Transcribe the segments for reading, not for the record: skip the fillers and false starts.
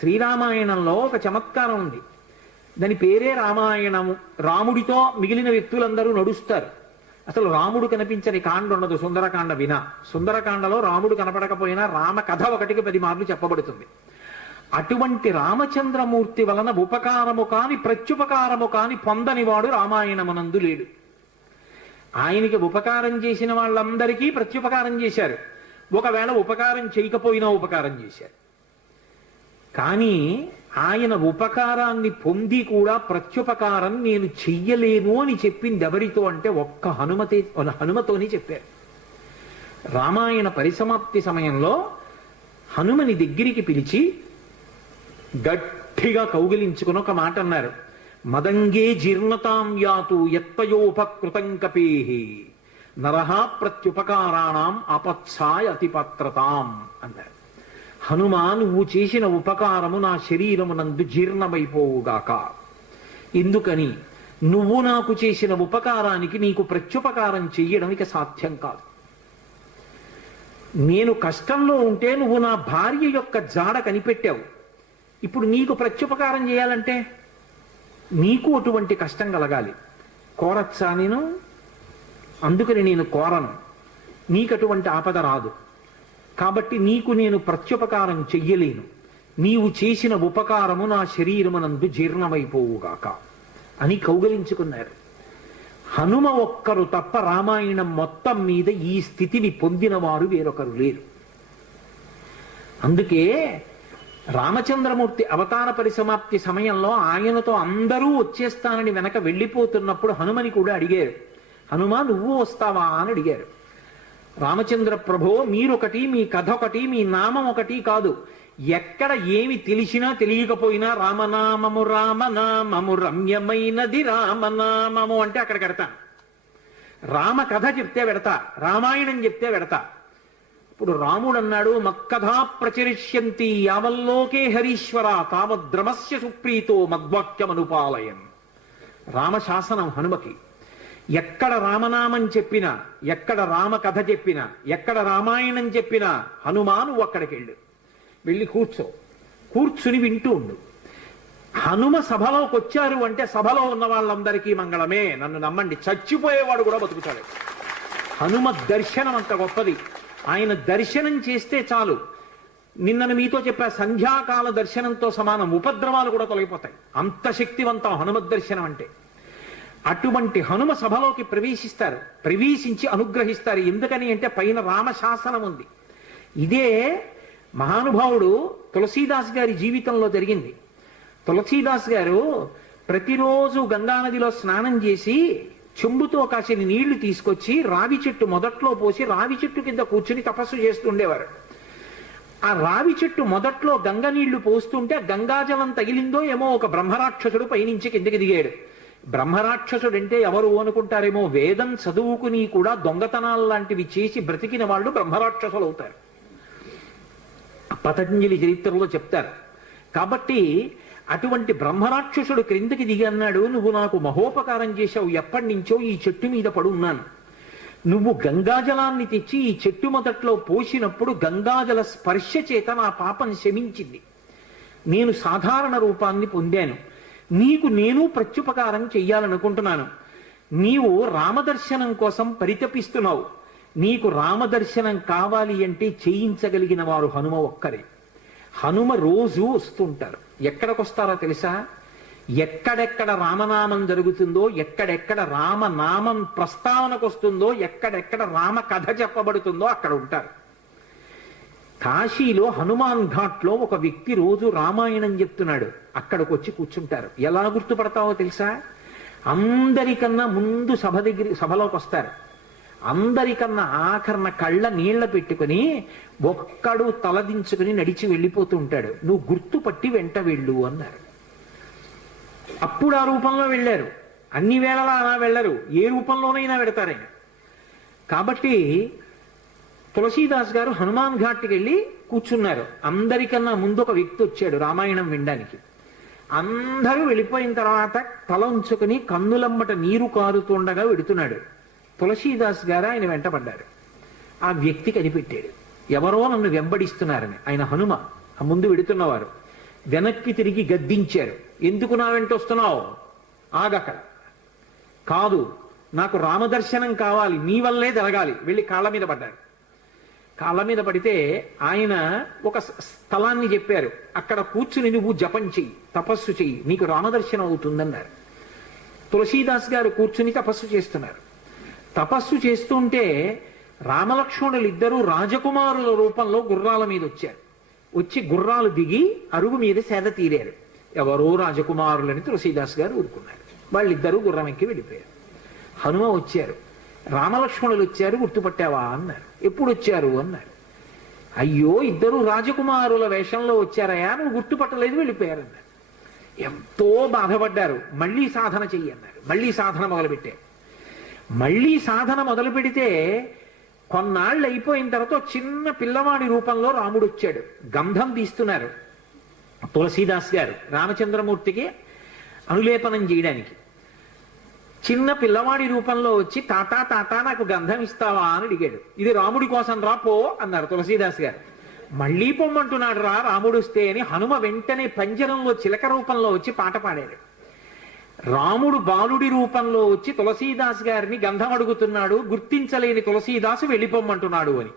శ్రీరామాయణంలో ఒక చమత్కారం ఉంది. దాని పేరే రామాయణము. రాముడితో మిగిలిన వ్యక్తులందరూ నడుస్తారు. అసలు రాముడు కనిపించని కాండ ఉండదు సుందరకాండ వినా. సుందరకాండలో రాముడు కనపడకపోయినా రామ కథ ఒకటికి 10 మార్లు చెప్పబడుతుంది. అటువంటి రామచంద్రమూర్తి వలన ఉపకారము కాని ప్రత్యుపకారము కాని పొందనివాడు రామాయణమునందు లేడు. ఆయనకి ఉపకారం చేసిన వాళ్ళందరికీ ప్రత్యుపకారం చేశారు. ఒకవేళ ఉపకారం చేయకపోయినా ఉపకారం చేశారు. కానీ ఆయన ఉపకారాన్ని పొంది కూడా ప్రత్యుపకారం నేను చెయ్యలేను అని చెప్పింది ఎవరితో అంటే ఒక్క హనుమతోని చెప్పారు. రామాయణ పరిసమాప్తి సమయంలో హనుమని దగ్గరికి పిలిచి గట్టిగా కౌగిలించుకుని ఒక మాట అన్నారు. మదంగే జీర్ణతాం యాతు యత్పయోపకృతం కపేహి నరహ ప్రత్యుపకారాణం అపత్సాయ అతిపత్రతాం అన్నారు. హనుమా, నువ్వు చేసిన ఉపకారము నా శరీరమునందు జీర్ణమైపోవుగాక. ఎందుకని? నువ్వు నాకు చేసిన ఉపకారానికి నీకు ప్రత్యుపకారం చెయ్యడం ఇక సాధ్యం కాదు. నేను కష్టంలో ఉంటే నువ్వు నా భార్య యొక్క జాడ కనిపెట్టావు. ఇప్పుడు నీకు ప్రత్యుపకారం చేయాలంటే నీకు అటువంటి కష్టం కలగాలి. కోరచ్చా నేను? అందుకని నేను కోరను. నీకు అటువంటి ఆపద రాదు. కాబట్టి నీకు నేను ప్రత్యుపకారం చెయ్యలేను. నీవు చేసిన ఉపకారము నా శరీరమునందు జీర్ణమైపోవుగాక అని కౌగలించుకున్నారు. హనుమ ఒక్కరు తప్ప రామాయణం మొత్తం మీద ఈ స్థితిని పొందిన వారు వేరొకరు లేరు. అందుకే రామచంద్రమూర్తి అవతార పరిసమాప్తి సమయంలో ఆయనతో అందరూ వచ్చేస్తానని వెనక వెళ్ళిపోతున్నప్పుడు హనుమని కూడా అడిగారు. హనుమ, నువ్వు వస్తావా అని అడిగారు. రామచంద్ర ప్రభో, మీరొకటి, మీ కథ ఒకటి, మీ నామం ఒకటి కాదు. ఎక్కడ ఏమి తెలిసినా తెలియకపోయినా రామనామము రామనామము రమ్యమైనది రామనామము అంటే అక్కడ పెడతాను. రామ కథ చెప్తే పెడతా, రామాయణం చెప్తే పెడతా. ఇప్పుడు రాముడు అన్నాడు, మక్కథా ప్రచరిష్యంతి యావల్లోకే హరీశ్వర తావద్రమస్య సుప్రీతో మద్వాక్యమనుపాలయం. రామశాసనం హనుమకి. ఎక్కడ రామనామం చెప్పినా, ఎక్కడ రామ కథ చెప్పినా, ఎక్కడ రామాయణం చెప్పినా హనుమా నువ్వు అక్కడికి వెళ్ళి కూర్చుని వింటూ ఉండు. హనుమ సభలోకి వచ్చారు అంటే సభలో ఉన్న వాళ్ళందరికీ మంగళమే. నన్ను నమ్మండి, చచ్చిపోయేవాడు కూడా బతుకుతాడు. హనుమ దర్శనం అంత గొప్పది. ఆయన దర్శనం చేస్తే చాలు. నిన్నను మీతో చెప్పా, సంధ్యాకాల దర్శనంతో సమానం. ఉపద్రవాలు కూడా తొలగిపోతాయి. అంత శక్తివంతం హనుమద్ దర్శనం అంటే. అటువంటి హనుమ సభలోకి ప్రవేశిస్తారు. ప్రవేశించి అనుగ్రహిస్తారు. ఎందుకని అంటే పైన రామశాసనం ఉంది. ఇదే మహానుభావుడు తులసీదాస్ గారి జీవితంలో జరిగింది. తులసీదాస్ గారు ప్రతిరోజు గంగానదిలో స్నానం చేసి చెంబుతో కాసిన నీళ్లు తీసుకొచ్చి రావి చెట్టు మొదట్లో పోసి రావి చెట్టు కింద కూర్చుని తపస్సు చేస్తుండేవారు. ఆ రావి చెట్టు మొదట్లో గంగ నీళ్లు పోస్తుంటే గంగాజలం తగిలిందో ఏమో ఒక బ్రహ్మరాక్షసుడు పైనుంచి కిందకి దిగాడు. బ్రహ్మరాక్షసుడంటే ఎవరు అనుకుంటారేమో, వేదం చదువుకుని కూడా దొంగతనాలు లాంటివి చేసి బ్రతికిన వాళ్ళు బ్రహ్మరాక్షసులు అవుతారు. పతంజలి చరిత్రలో చెప్తారు. కాబట్టి అటువంటి బ్రహ్మరాక్షసుడు క్రిందకి దిగి అన్నాడు, నువ్వు నాకు మహోపకారం చేశావు. ఎప్పటి నుంచో ఈ చెట్టు మీద పడున్నాను. నువ్వు గంగాజలాన్ని తెచ్చి ఈ చెట్టు మొదట్లో పోసినప్పుడు గంగాజల స్పర్శ చేత నా పాపం శమించింది. నేను సాధారణ రూపాన్ని పొందాను. నీకు నేను ప్రత్యుపకారం చెయ్యాలనుకుంటున్నాను. నీవు రామదర్శనం కోసం పరితపిస్తున్నావు. నీకు రామదర్శనం కావాలి అంటే చేయించగలిగిన వారు హనుమ ఒక్కరే. హనుమ రోజు వస్తుంటారు. ఎక్కడికొస్తారో తెలుసా? ఎక్కడెక్కడ రామనామం జరుగుతుందో, ఎక్కడెక్కడ రామనామం ప్రస్తావనకు వస్తుందో, ఎక్కడెక్కడ రామ కథ చెప్పబడుతుందో అక్కడ ఉంటారు. కాశీలో హనుమాన్ ఘాట్లో ఒక వ్యక్తి రోజు రామాయణం చెప్తున్నాడు. అక్కడికి వచ్చి కూర్చుంటారు. ఎలా గుర్తుపడతావో తెలుసా? అందరికన్నా ముందు సభలోకి వస్తారు. అందరికన్నా ఆఖరణ కళ్ళ నీళ్ల పెట్టుకుని ఒక్కడు తలదించుకుని నడిచి వెళ్ళిపోతూ ఉంటాడు. నువ్వు గుర్తుపట్టి వెంట వెళ్ళు అన్నారు. అప్పుడు ఆ రూపంలో వెళ్ళారు. అన్ని వేళలా అలా వెళ్ళరు, ఏ రూపంలోనైనా పెడతారాయన. కాబట్టి తులసీదాస్ గారు హనుమాన్ ఘాట్కి వెళ్ళి కూర్చున్నారు. అందరికన్నా ముందు ఒక వ్యక్తి వచ్చాడు రామాయణం వినడానికి. అందరూ వెళ్ళిపోయిన తర్వాత తల ఉంచుకుని కన్నులమ్మట నీరు కారుతుండగా వెడుతున్నాడు. తులసీదాస్ గారు ఆయన వెంటపడ్డారు. ఆ వ్యక్తి కనిపెట్టాడు, ఎవరో నన్ను వెంబడిస్తున్నారని. ఆయన హనుమ, ఆ ముందు వెడుతున్నవారు. వెనక్కి తిరిగి గద్దించారు. ఎందుకు నా వెంట వస్తున్నావు, ఆగక్కడ, కాదు నాకు రామదర్శనం కావాలి, నీ వల్లే జరగాలి, వెళ్ళి కాళ్ళ మీద పడ్డారు. కాళ్ళ మీద పడితే ఆయన ఒక స్థలాన్ని చెప్పారు, అక్కడ కూర్చుని నువ్వు జపం చెయ్యి, తపస్సు చెయ్యి, నీకు రామదర్శనం అవుతుందన్నారు. తులసీదాస్ గారు కూర్చుని తపస్సు చేస్తున్నారు. తపస్సు చేస్తుంటే రామలక్ష్మణులు ఇద్దరూ రాజకుమారుల రూపంలో గుర్రాల మీద వచ్చారు. వచ్చి గుర్రాలు దిగి అరుగు మీద సేద తీరారు. ఎవరో రాజకుమారులని తులసీదాస్ గారు ఊరుకున్నారు. వాళ్ళిద్దరూ గుర్రం ఎక్కి వెళ్ళిపోయారు. హనుమ వచ్చారు, రామలక్ష్మణులు వచ్చారు, గుర్తుపట్టావా అన్నారు. ఎప్పుడు వచ్చారు అన్నారు. అయ్యో ఇద్దరు రాజకుమారుల వేషంలో వచ్చారయా, నువ్వు గుర్తుపట్టలేదు, వెళ్ళిపోయారు అన్నారు. ఎంతో బాధపడ్డారు. మళ్ళీ సాధన చెయ్యి అన్నారు. మళ్ళీ సాధన మొదలుపెట్టారు. మళ్ళీ సాధన మొదలు పెడితే కొన్నాళ్ళు అయిపోయిన తర్వాత చిన్న పిల్లవాడి రూపంలో రాముడు వచ్చాడు. గంధం తీస్తున్నారు తులసీదాస్ గారు రామచంద్రమూర్తికి అనులేపనం చేయడానికి. చిన్న పిల్లవాడి రూపంలో వచ్చి తాతా తాతా నాకు గంధం ఇస్తావా అని అడిగాడు. ఇది రాముడి కోసం రా పో అన్నారు తులసీదాస్ గారు. మళ్ళీ పొమ్మంటున్నాడు రా రాముడు వస్తే అని హనుమ వెంటనే పంజరంలో చిలక రూపంలో వచ్చి పాట పాడాడు. రాముడు బాలుడి రూపంలో వచ్చి తులసీదాస్ గారిని గంధం అడుగుతున్నాడు, గుర్తించలేని తులసీదాసు వెళ్ళిపోమ్మంటున్నాడు అని.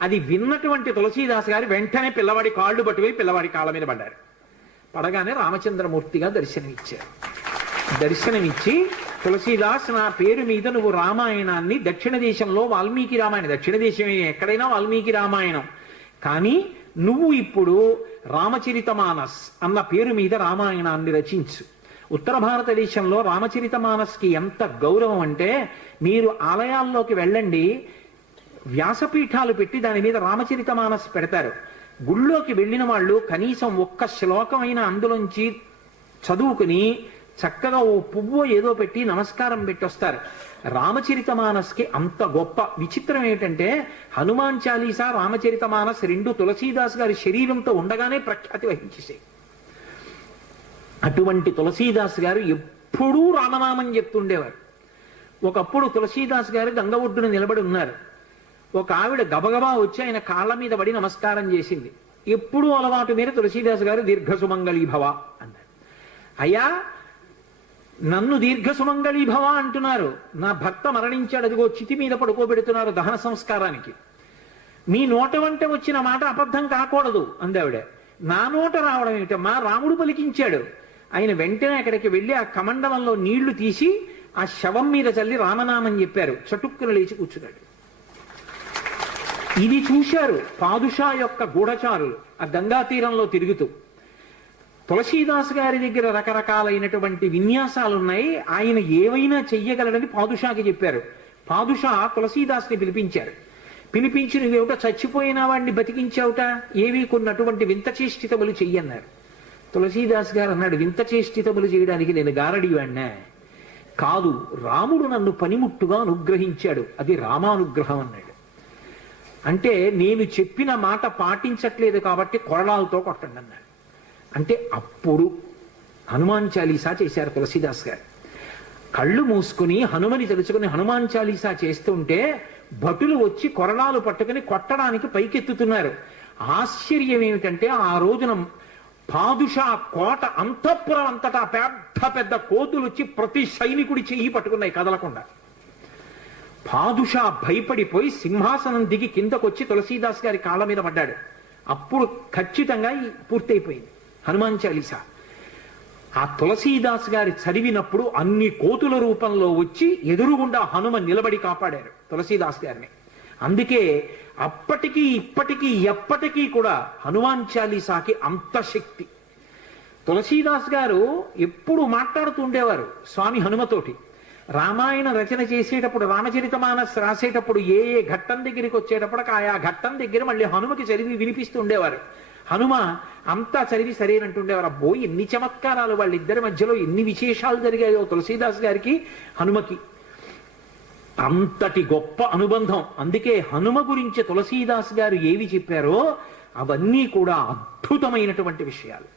అది విన్నటువంటి తులసీదాస్ గారు వెంటనే పిల్లవాడి కాళ్ళు పట్టుకుని పిల్లవాడి కాళ్ళ మీద పడ్డారు. పడగానే రామచంద్రమూర్తిగా దర్శనమిచ్చారు. దర్శనమిచ్చి, తులసీదాస్ నా పేరు మీద నువ్వు రామాయణాన్ని, దక్షిణ దేశంలో వాల్మీకి రామాయణం, దక్షిణ దేశం ఎక్కడైనా వాల్మీకి రామాయణం, కానీ నువ్వు ఇప్పుడు రామచరితమానస్ అన్న పేరు మీద రామాయణాన్ని రచించు. ఉత్తర భారతదేశంలో రామచరితమానస్కి ఎంత గౌరవం అంటే, మీరు ఆలయాల్లోకి వెళ్ళండి, వ్యాసపీఠాలు పెట్టి దాని మీద రామచరితమానస్ పెడతారు. గుళ్ళోకి వెళ్ళిన వాళ్ళు కనీసం ఒక్క శ్లోకమైన అందులోంచి చదువుకుని చక్కగా ఓ పువ్వు ఏదో పెట్టి నమస్కారం పెట్టొస్తారు. రామచరితమానస్కి అంత గొప్ప. విచిత్రం ఏమిటంటే హనుమాన్ చాలీసా, రామచరితమానస్ రెండు తులసీదాస్ గారి శరీరంతో ఉండగానే ప్రఖ్యాతి వహించేసాయి. అటువంటి తులసీదాస్ గారు ఎప్పుడూ రామనామం చెప్తుండేవారు. ఒకప్పుడు తులసీదాస్ గారు గంగ ఒడ్డున నిలబడి ఉన్నారు. ఒక ఆవిడ గబగబా వచ్చి ఆయన కాళ్ళ మీద పడి నమస్కారం చేసింది. ఎప్పుడూ అలవాటు మీద తులసీదాస్ గారు దీర్ఘసుమంగళీభవ అన్నారు. అయ్యా నన్ను దీర్ఘసుమంగళీభవ అంటున్నారు, నా భర్త మరణించాడు, అదిగో చితి మీద పడుకోబెడుతున్నారు దహన సంస్కారానికి, మీ నోట వంట వచ్చిన మాట అబద్ధం కాకూడదు అందావిడ. నా నోట రావడం ఏమిటమ్మా, రాముడు పలికించాడు. ఆయన వెంటనే అక్కడికి వెళ్ళి ఆ కమండలంలో నీళ్లు తీసి ఆ శవం మీద చల్లి రామనామం చెప్పారు. చటుక్కున లేచి కూర్చున్నాడు. ఇది చూశారు పాదుషా యొక్క గూఢచారులు ఆ గంగా తీరంలో తిరుగుతూ. తులసీదాస్ గారి దగ్గర రకరకాలైనటువంటి విన్యాసాలున్నాయి, ఆయన ఏవైనా చెయ్యగలడని పాదుషాకి చెప్పారు. పాదుషా తులసీదాస్ని పిలిపించారు. పిలిపించి నువ్వేమిటో చచ్చిపోయిన వాడిని బతికించావుట, ఏవి కొన్నటువంటి వింత చేష్టితములు చెయ్యన్నారు. తులసీదాస్ గారు అన్నాడు, వింత చేష్టితములు చేయడానికి నేను గారడివాణ్ణా? కాదు, రాముడు నన్ను పనిముట్టుగా అనుగ్రహించాడు, అది రామానుగ్రహం అన్నాడు. అంటే నేను చెప్పిన మాట పాటించట్లేదు కాబట్టి కొరడాలతో కొట్టండి అన్నాడు. అంటే అప్పుడు హనుమాన్ చాలీసా చేశారు తులసీదాస్ గారు. కళ్ళు మూసుకుని హనుమని తెలుసుకుని హనుమాన్ చాలీసా చేస్తుంటే భటులు వచ్చి కొరడాలు పట్టుకుని కొట్టడానికి పైకెత్తుతున్నారు. ఆశ్చర్యం ఏమిటంటే ఆ రోజున పాదుషా కోట అంతఃపురం అంతటా పెద్ద పెద్ద కోతులు వచ్చి ప్రతి సైనికుడి చెయ్యి పట్టుకున్నాయి కదలకుండా. పాదుషా భయపడిపోయి సింహాసనం దిగి కిందకొచ్చి తులసీదాస్ గారి కాళ్ళ మీద పడ్డాడు. అప్పుడు ఖచ్చితంగా పూర్తయిపోయింది హనుమాన్ చాలీసా. ఆ తులసీదాస్ గారి చదివినప్పుడు అన్ని కోతుల రూపంలో వచ్చి ఎదురుగుండా హనుమ నిలబడి కాపాడారు తులసీదాస్ గారిని. అందుకే అప్పటికీ ఇప్పటికీ ఎప్పటికీ కూడా హనుమాన్ చాలీసాకి అంత శక్తి. తులసీదాస్ గారు ఎప్పుడు మాట్లాడుతూ ఉండేవారు స్వామి హనుమతోటి. రామాయణ రచన చేసేటప్పుడు, రామచరితమానస్ రాసేటప్పుడు ఏ ఏ ఘట్టం దగ్గరికి వచ్చేటప్పుడు ఆయా ఘట్టం దగ్గర మళ్ళీ హనుమకి చదివి వినిపిస్తూ ఉండేవారు. హనుమ అంతా చదివి సరేనంటుండేవారు. అబ్బో ఎన్ని చమత్కారాలు, వాళ్ళిద్దరి మధ్యలో ఎన్ని విశేషాలు జరిగాయో తులసీదాస్ గారికి హనుమకి. అంతటి గొప్ప అనుబంధం. అందుకే హనుమ గురించి తులసీదాస్ గారు ఏవి చెప్పారో అవన్నీ కూడా అద్భుతమైనటువంటి విషయాలు.